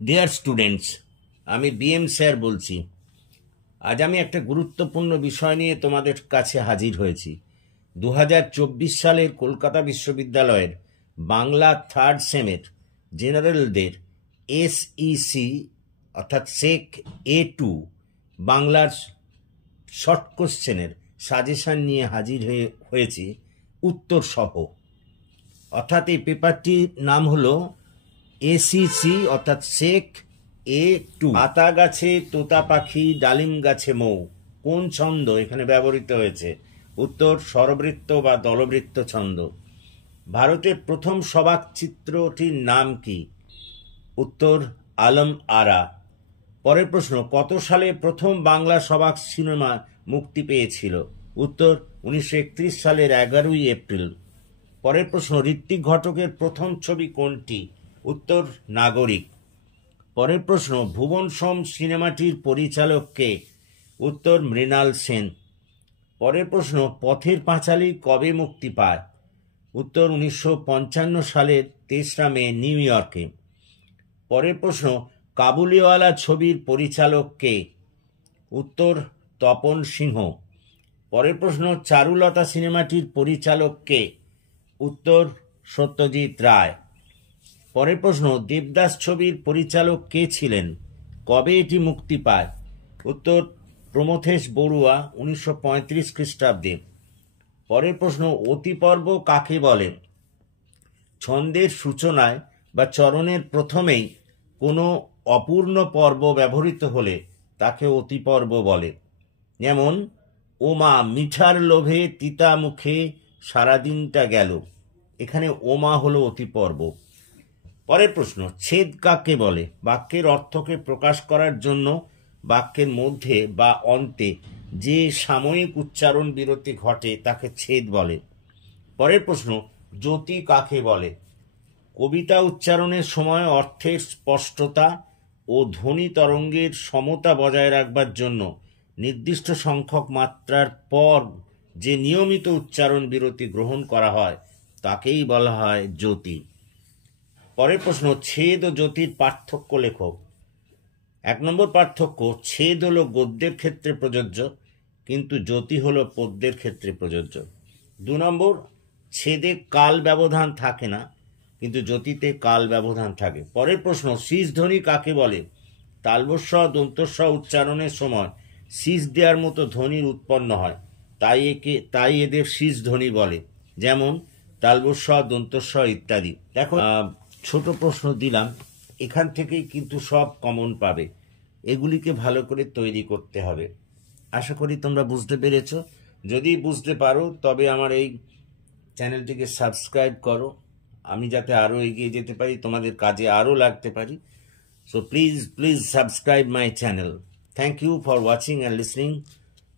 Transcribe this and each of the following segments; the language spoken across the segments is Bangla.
ডিয়ার স্টুডেন্টস, আমি বিএম স্যার বলছি। আজ আমি একটা গুরুত্বপূর্ণ বিষয় নিয়ে তোমাদের কাছে হাজির হয়েছি। 2024 সালের কলকাতা বিশ্ববিদ্যালয়ের বাংলা থার্ড সেমের জেনারেলদের SEC অর্থাৎ সেক A2 বাংলার শর্ট কোশ্চেনের সাজেশন নিয়ে হাজির হয়েছি উত্তর সহ। অর্থাৎ এই পেপারটির নাম হলো ACC অর্থাৎ সেক A2। আতা গাছে তোতা পাখি, ডালিম গাছে মৌ, কোন ছন্দ এখানে ব্যবহৃত হয়েছে? উত্তর স্বরবৃত্ত বা দলবৃত্ত ছন্দ। ভারতের প্রথম সবাক চিত্রটির নাম কি? উত্তর আলম আরা। পরের প্রশ্ন, কত সালে প্রথম বাংলা সবাক সিনেমা মুক্তি পেয়েছিল? উত্তর 1931 সালের 11ই এপ্রিল। পরের প্রশ্ন, ঋত্বিক ঘটকের প্রথম ছবি কোনটি? উত্তর নাগরিক। পরের প্রশ্ন, ভুবন সোম সিনেমাটির পরিচালক কে? উত্তর মৃণাল সেন। পরের প্রশ্ন, পথের পাঁচালী কবে মুক্তি পায়? উত্তর 1955 সালের 23 মে নিউ ইয়র্কে। পরের প্রশ্ন, কাবুলিওয়ালা ছবির পরিচালক কে? উত্তর তপন সিংহ। পরের প্রশ্ন, চারুলতা সিনেমাটির পরিচালক কে? উত্তর সত্যজিৎ রায়। পরের প্রশ্ন, দেবদাস ছবির পরিচালক কে ছিলেন? কবে এটি মুক্তি পায়? উত্তর প্রমথেশ বড়ুয়া 1935 খ্রিস্টাব্দে। পরের প্রশ্ন, অতিপর্ব কাকে বলে? ছন্দের সূচনায় বা চরণের প্রথমেই কোনো অপূর্ণ পর্ব ব্যবহৃত হলে তাকে অতিপর্ব বলে। যেমন, ওমা মিঠার লোভে তিতা মুখে সারাদিনটা গেল, এখানে ওমা হলো অতিপর্ব। পরের প্রশ্ন, ছেদ কাকে বলে? বাক্যের অর্থকে প্রকাশ করার জন্য বাক্যের মধ্যে বা অন্তে যে সাময়িক উচ্চারণ বিরতি ঘটে তাকে ছেদ বলে। পরের প্রশ্ন, জ্যোতি কাকে বলে? কবিতা উচ্চারণের সময় অর্থের স্পষ্টতা ও ধ্বনি তরঙ্গের সমতা বজায় রাখবার জন্য নির্দিষ্ট সংখ্যক মাত্রার পর যে নিয়মিত উচ্চারণ বিরতি গ্রহণ করা হয় তাকেই বলা হয় জ্যোতি। পরের প্রশ্ন, ছেদ ও জ্যোতির পার্থক্য লেখো। 1 নম্বর পার্থক্য, ছেদ হলো গদ্যের ক্ষেত্রে প্রযোজ্য, কিন্তু জ্যোতি হলো পদ্যের ক্ষেত্রে প্রযোজ্য। 2 নম্বর, ছেদে কাল ব্যবধান থাকে না, কিন্তু জ্যোতিতে কাল ব্যবধান থাকে। পরের প্রশ্ন, শীষ ধ্বনি কাকে বলে? তালবস্য দন্তস্ব উচ্চারণের সময় শীষ দেওয়ার মতো ধ্বনির উৎপন্ন হয়, তাই এদের শীষ ধ্বনি বলে। যেমন তালবস্য দন্তস্ব ইত্যাদি। দেখো, ছোট প্রশ্ন দিলাম, এখান থেকেই কিন্তু সব কমন পাবে। এগুলিকে ভালো করে তৈরি করতে হবে। আশা করি তোমরা বুঝতে পেরেছ। যদি বুঝতে পারো তবে আমার এই চ্যানেলটিকে সাবস্ক্রাইব করো, আমি যাতে আরও এগিয়ে যেতে পারি, তোমাদের কাজে আরও লাগতে পারি। So please subscribe my channel. Thank you for watching and listening.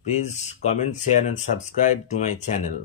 Please comment, share and subscribe to my channel.